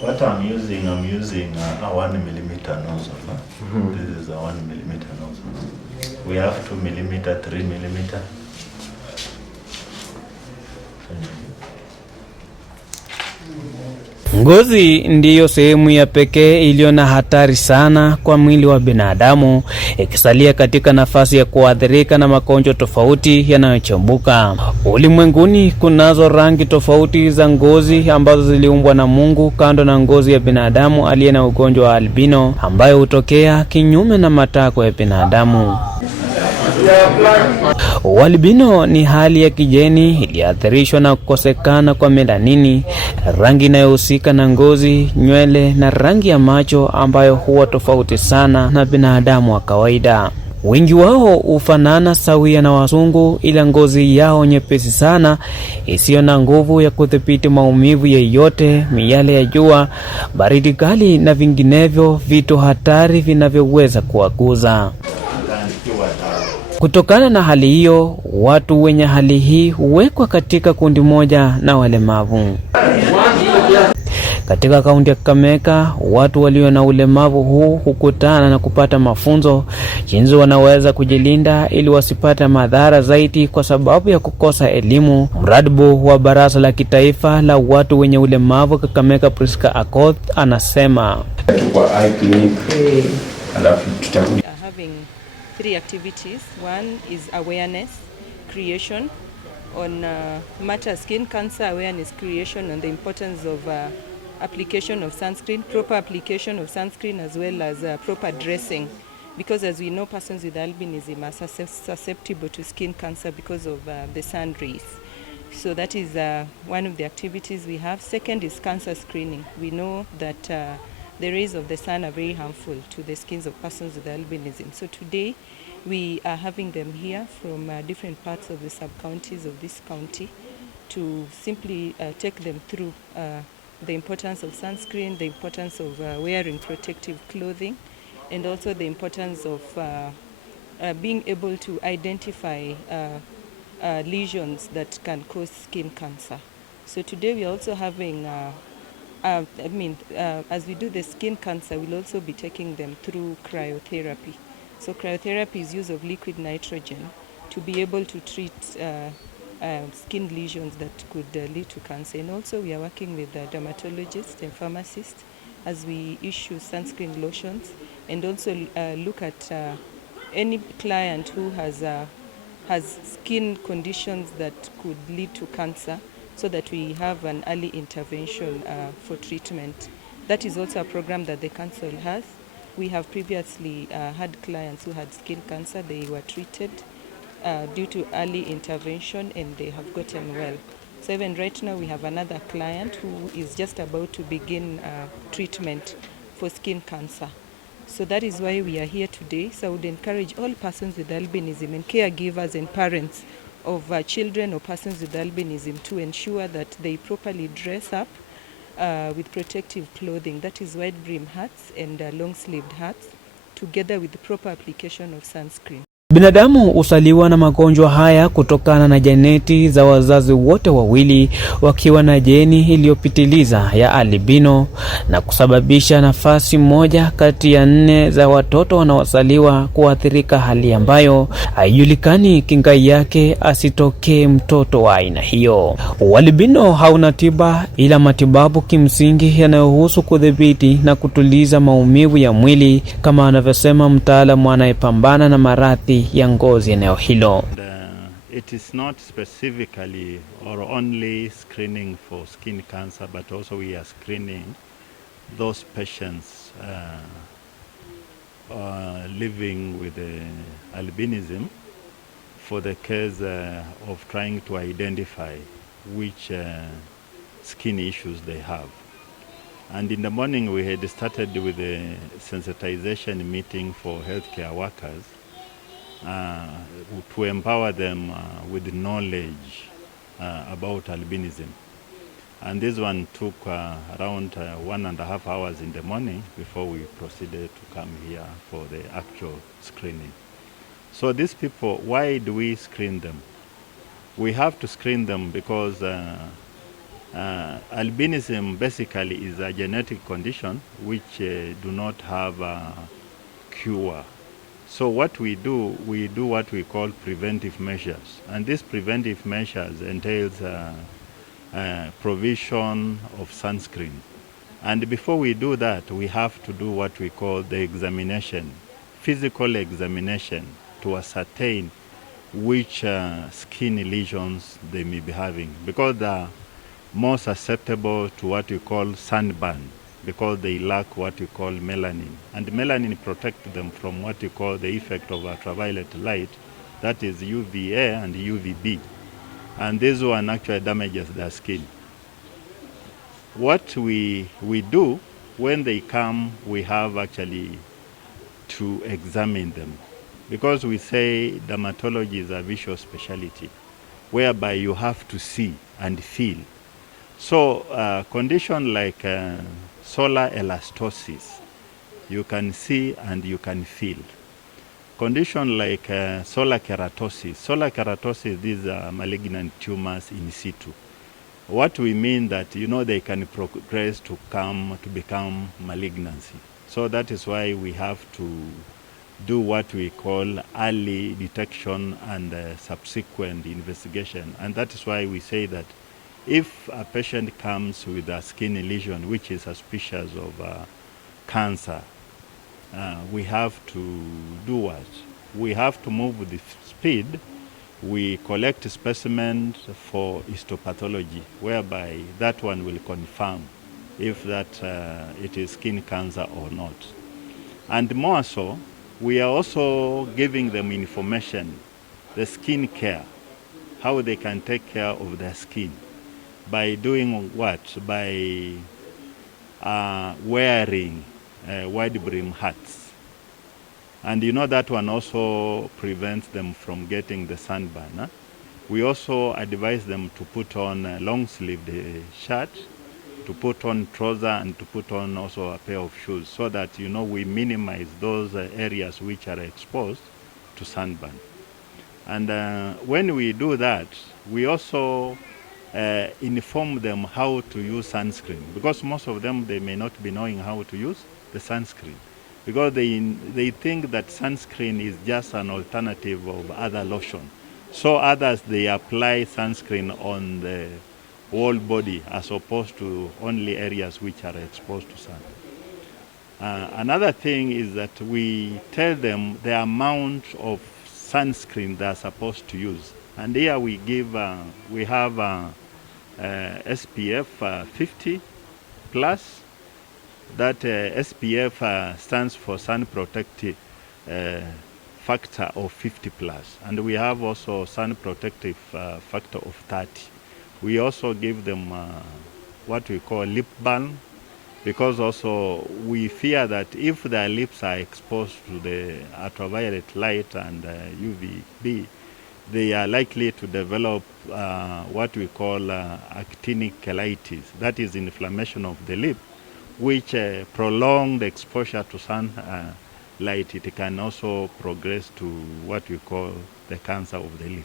What I'm using a 1mm nozzle. This is a 1mm nozzle. We have 2mm, 3mm. Ngozi ndiyo sehemu ya pekee iliyo na hatari sana kwa mwili wa binadamu, ikisalia katika nafasi ya kuathirika na magonjwa tofauti yanayochombuka. Ulimwenguni kunazo rangi tofauti za ngozi ambazo ziliumbwa na Mungu, kando na ngozi ya binadamu aliye na ugonjwa wa albino ambayo hutokea kinyume na matakwa ya binadamu. Ualbino ni hali ya kijeni iliyoathirishwa na kukosekana kwa melanini, rangi inayohusika na ngozi, nywele na rangi ya macho ambayo huwa tofauti sana na binadamu wa kawaida. Wengi wao hufanana sawia na wazungu, ila ngozi yao nyepesi sana isiyo na nguvu ya kudhibiti maumivu yeyote, miale ya jua, baridi kali na vinginevyo vitu hatari vinavyoweza kuwaguza. Kutokana na hali hiyo, watu wenye hali hii huwekwa katika kundi moja na walemavu. Katika kaunti ya Kakamega, watu walio na ulemavu huu hukutana na kupata mafunzo jinsi wanaweza kujilinda ili wasipate madhara zaidi kwa sababu ya kukosa elimu. Mratibu wa Baraza la Kitaifa la Watu wenye Ulemavu Kakamega, Priska Akoth, anasema three activities. One is awareness creation on matter skin cancer awareness creation on the importance of application of sunscreen, proper application of sunscreen, as well as proper dressing, because as we know, persons with albinism are susceptible to skin cancer because of the sun rays. So that is one of the activities we have. Second is cancer screening. We know that the rays of the sun are very harmful to the skins of persons with albinism. So today we are having them here from different parts of the sub-counties of this county to simply take them through the importance of sunscreen, the importance of wearing protective clothing, and also the importance of being able to identify lesions that can cause skin cancer. So today we are also having as we do the skin cancer, we'll also be taking them through cryotherapy. So cryotherapy is use of liquid nitrogen to be able to treat skin lesions that could lead to cancer. And also we are working with dermatologists and pharmacists as we issue sunscreen lotions, and also look at any client who has skin conditions that could lead to cancer, so that we have an early intervention for treatment. That is also a program that the council has. We have previously had clients who had skin cancer. They were treated due to early intervention and they have gotten well. So even right now we have another client who is just about to begin treatment for skin cancer. So that is why we are here today. So I would encourage all persons with albinism and caregivers and parents of children or persons with albinism to ensure that they properly dress up with protective clothing, that is wide brim hats and long-sleeved hats, together with the proper application of sunscreen. Binadamu husaliwa na magonjwa haya kutokana na jeneti za wazazi wote wawili wakiwa na jeni iliyopitiliza ya albino, na kusababisha nafasi moja kati ya 4 za watoto wanaozaliwa kuathirika, hali ambayo haijulikani kinga yake asitokee mtoto wa aina hiyo. Albino hauna tiba, ila matibabu kimsingi yanayohusu kudhibiti na kutuliza maumivu ya mwili, kama anavyosema mtaalamu anayepambana na maradhi ya ngozi eneo hilo. It is not specifically or only screening for skin cancer, but also we are screening those patients living with albinism for the case of trying to identify which skin issues they have. And in the morning we had started with a sensitization meeting for healthcare workers to empower them with knowledge about albinism. And this one took around 1.5 hours in the morning before we proceeded to come here for the actual screening. So these people, why do we screen them? We have to screen them because Albinism basically is a genetic condition which do not have a cure. So what we do what we call preventive measures. And these preventive measures entails provision of sunscreen. And before we do that, we have to do what we call the examination, physical examination, to ascertain which skin lesions they may be having, because they are more susceptible to what we call sunburn, because they lack what we call melanin. And melanin protects them from what we call the effect of ultraviolet light, that is UVA and UVB. And this one actually damages their skin. What we do when they come, we have actually to examine them, because we say dermatology is a visual specialty, whereby you have to see and feel. So condition like solar elastosis, you can see and you can feel. Condition like solar keratosis, these are malignant tumors in situ. What we mean that, they can progress to become malignancy. So that is why we have to do what we call early detection and subsequent investigation. And that is why we say that if a patient comes with a skin lesion which is suspicious of cancer, we have to do what? We have to move with speed. We collect specimens for histopathology, whereby that one will confirm if that it is skin cancer or not. And more so, we are also giving them information, the skin care, how they can take care of their skin. By doing what? By wearing wide brim hats. And that one also prevents them from getting the sunburn. Huh? We also advise them to put on a long-sleeved shirt, to put on trouser, and to put on also a pair of shoes, so that we minimize those areas which are exposed to sunburn. And when we do that, we also inform them how to use sunscreen, because most of them, they may not be knowing how to use the sunscreen, because they think that sunscreen is just an alternative of other lotion. So others, they apply sunscreen on the whole body as opposed to only areas which are exposed to sun. Another thing is that we tell them the amount of sunscreen they're supposed to use. And here we have SPF 50 plus. That SPF stands for sun protective factor of 50 plus. And we have also sun protective factor of 30. We also give them what we call lip balm, because also we fear that if their lips are exposed to the ultraviolet light and UVB, they are likely to develop what we call actinic cheilitis, that is inflammation of the lip, which prolonged exposure to sunlight, it can also progress to what we call the cancer of the lip.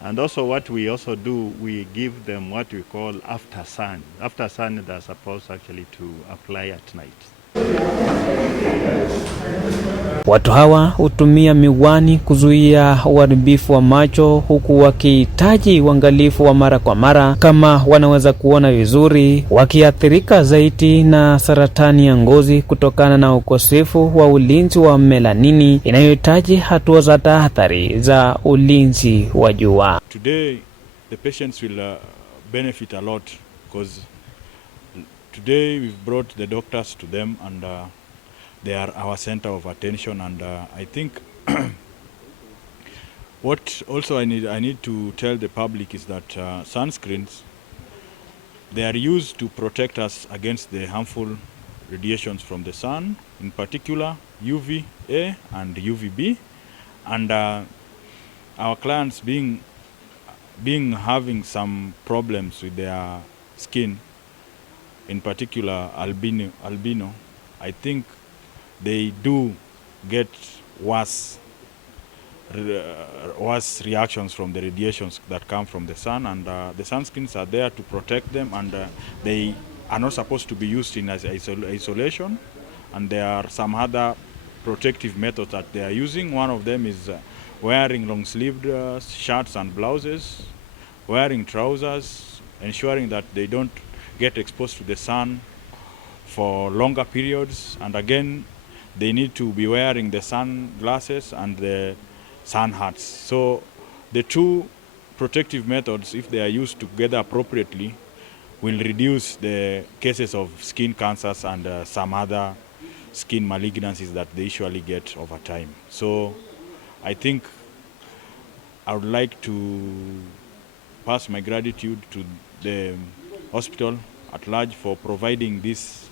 And also what we also do, we give them what we call after sun. After sun, they're supposed actually to apply at night. Watu hawa hutumia miwani kuzuia uharibifu wa macho, huku wakihitaji uangalifu wa mara kwa mara kama wanaweza kuona vizuri, wakiathirika zaidi na saratani ya ngozi kutokana na ukosefu wa ulinzi wa melanini inayohitaji hatua za tahadhari za ulinzi wa jua. Today the patients will benefit a lot, because today we've brought the doctors to them, and they are our center of attention. And I think what also I need to tell the public is that sunscreens, they are used to protect us against the harmful radiations from the sun, in particular UVA and UVB. And our clients being having some problems with their skin, in particular albino, I think they do get worse worse reactions from the radiations that come from the sun, and the sunscreens are there to protect them, and they are not supposed to be used in as isolation, and there are some other protective methods that they are using. One of them is wearing long-sleeved shirts and blouses, wearing trousers, ensuring that they don't get exposed to the sun for longer periods, and again they need to be wearing the sunglasses and the sun hats. So the two protective methods, if they are used together appropriately, will reduce the cases of skin cancers and some other skin malignancies that they usually get over time. So I think I would like to pass my gratitude to the hospital at large for providing this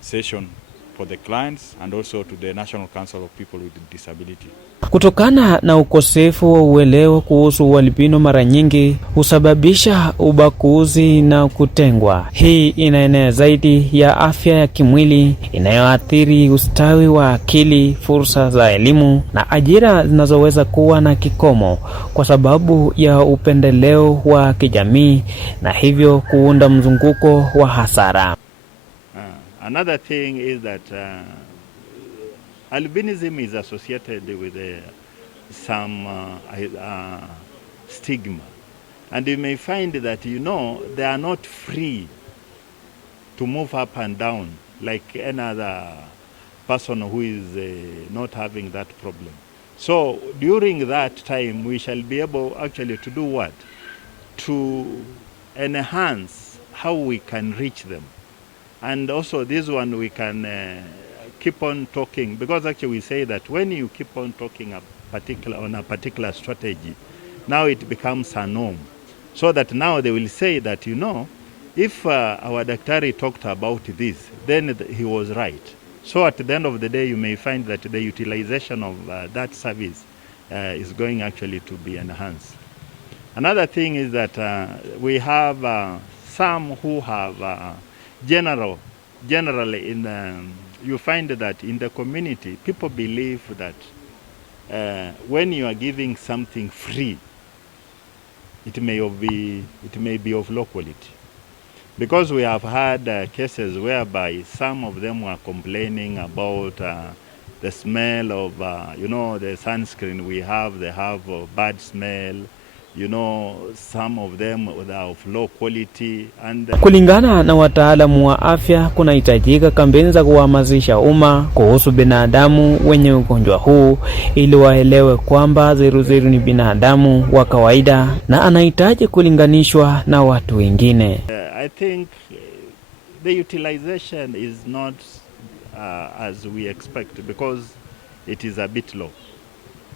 session for the clients and also to the National Council of People with Disability. Kutokana na ukosefu wa uelewa kuhusu ualbino, mara nyingi husababisha ubaguzi na kutengwa. Hii inaenea zaidi ya afya ya kimwili, inayoathiri ustawi wa akili, fursa za elimu na ajira zinazoweza kuwa na kikomo kwa sababu ya upendeleo wa kijamii, na hivyo kuunda mzunguko wa hasara. Another thing is that albinism is associated with some stigma, and you may find that they are not free to move up and down like any other person who is not having that problem. So during that time we shall be able actually to do what? To enhance how we can reach them. And also this one we can keep on talking, because actually we say that when you keep on talking on a particular strategy, now it becomes a norm. So that now they will say that, if our daktari talked about this, then he was right. So at the end of the day, you may find that the utilization of that service is going actually to be enhanced. Another thing is that we have some who have generally you find that in the community people believe that when you are giving something free, it may be of low quality, because we have had cases whereby some of them were complaining about the smell of the sunscreen we have. They have a bad smell. Some of them are of low quality and kulingana na wataalamu wa afya, kunahitajika kampeni za kuhamasisha umma kuhusu binadamu wenye ugonjwa huu ili waelewe kwamba zeruzeru ni binadamu wa kawaida na anahitaji kulinganishwa na watu wengine. I think the utilization is not as we expect, because it is a bit low.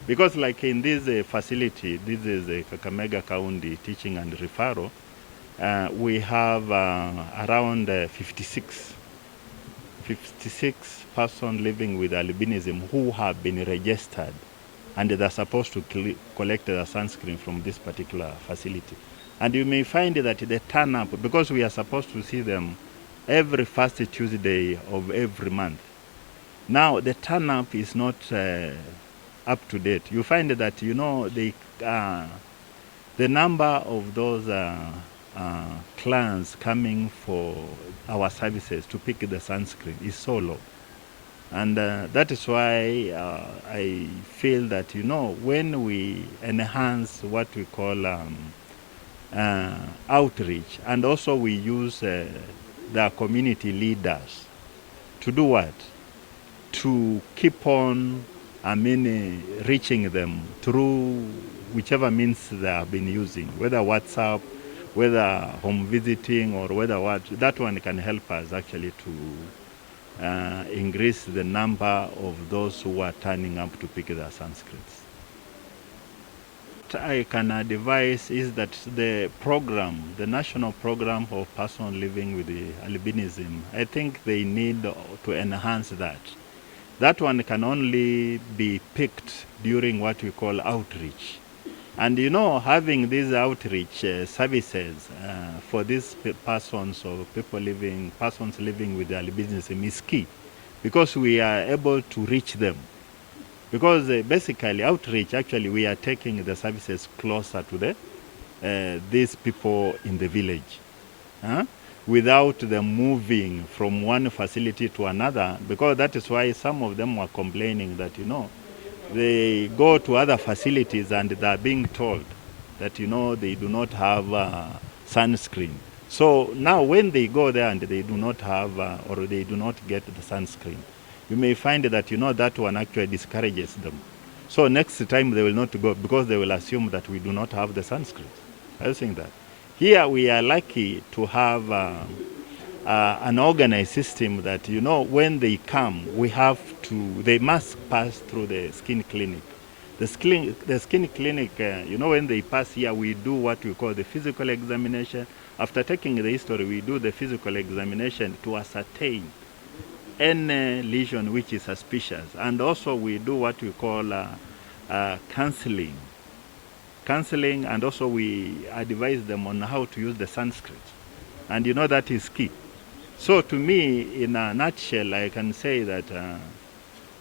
Because like in this facility, this is a Kakamega County Teaching and Referral, we have around 56 persons living with albinism who have been registered, and they're supposed to collect the sunscreen from this particular facility. And you may find that they turn up, because we are supposed to see them every first Tuesday of every month. Now the turn up is not up to date. You find that the number of those clients coming for our services to pick the sunscreen is so low, and that is why I feel that when we enhance what we call outreach, and also we use the community leaders to do what? To keep on reaching them through whichever means they have been using, whether WhatsApp, whether home visiting, or whether what, that one can help us actually to increase the number of those who are turning up to pick their sunscreens. What I can advise is that the program, the national program of persons living with the albinism, I think they need to enhance that. That one can only be picked during what we call outreach. And having these outreach services for these persons or persons living with albinism is key, because we are able to reach them because basically outreach, actually we are taking the services closer to these people in the village, without them moving from one facility to another, because that is why some of them were complaining that, they go to other facilities and they are being told that, they do not have sunscreen. So now when they go there and they do not have or they do not get the sunscreen, you may find that, that one actually discourages them. So next time they will not go because they will assume that we do not have the sunscreen. I think that. Here we are lucky to have an organized system that, when they come, they must pass through the skin clinic. The skin clinic, when they pass here, we do what we call the physical examination. After taking the history, we do the physical examination to ascertain any lesion which is suspicious. And also we do what we call counseling, and also we advise them on how to use the sunscreen. And that is key. So to me, in a nutshell, I can say that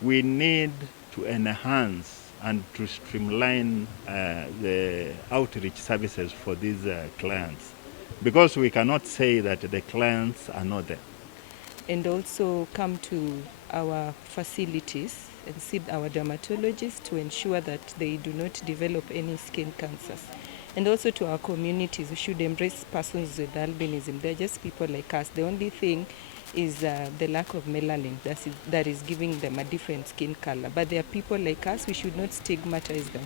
we need to enhance and to streamline the outreach services for these clients, because we cannot say that the clients are not there. And also come to our facilities and see our dermatologists to ensure that they do not develop any skin cancers. And also to our communities, we should embrace persons with albinism. They're just people like us. The only thing is the lack of melanin that is giving them a different skin color. But they are people like us. We should not stigmatize them.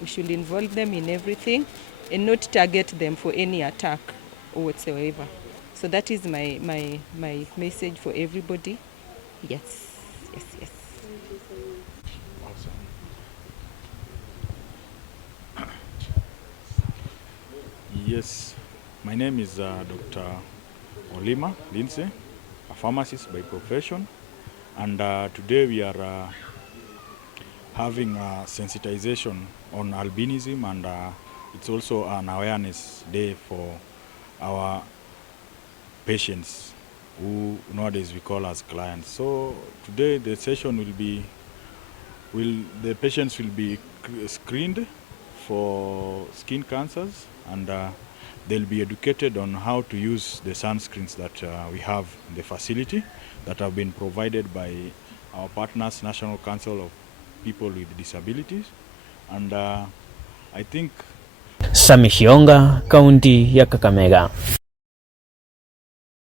We should involve them in everything and not target them for any attack or whatsoever. So that is my message for everybody. Yes. Yes, my name is Dr. Olima Lindsay, a pharmacist by profession, and today we are having a sensitization on albinism, and it's also an awareness day for our patients who nowadays we call as clients. So today the session the patients will be screened for skin cancers, and they'll be educated on how to use the sunscreens that we have in the facility that have been provided by our partners, National Council of People with Disabilities. And I think Sami Shionga, kaunti ya Kakamega.